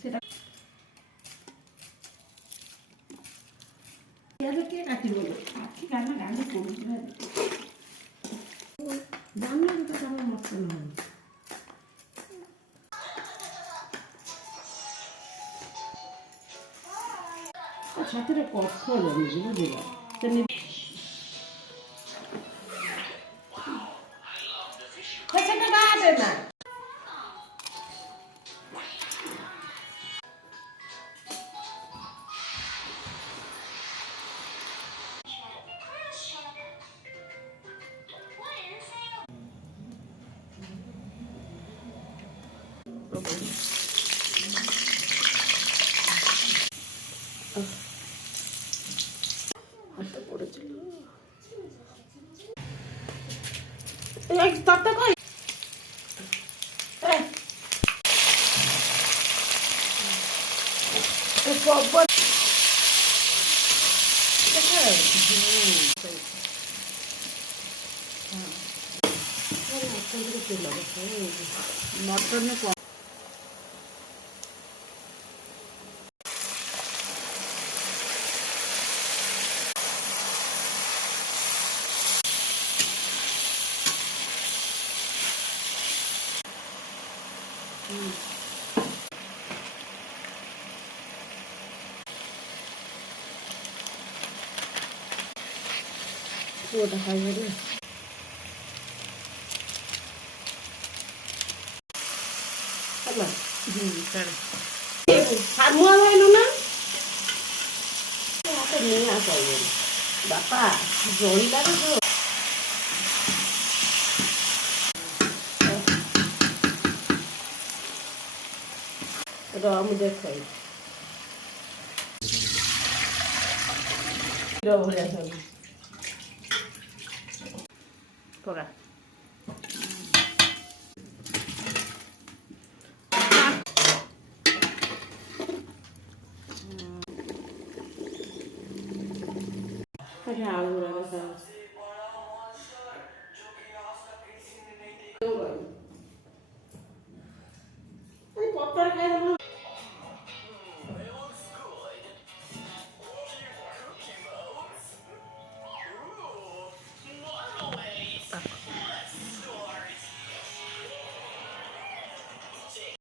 সেটা কে কাটি বলো ঠিক আছে রান্না করবো রান্না তো আমার মতো নয় সাথে কথা যাবে বুঝলা না হাতটা পড়েছিল তত্ত্ব কই মটনে পুরোটা খাইবে না হারমোয়া হইল না নিয়ে আসা বাপা জল লাগে তো আমি দেখাই ভরে আসা পড়া আলু রাখা পত্তর খাই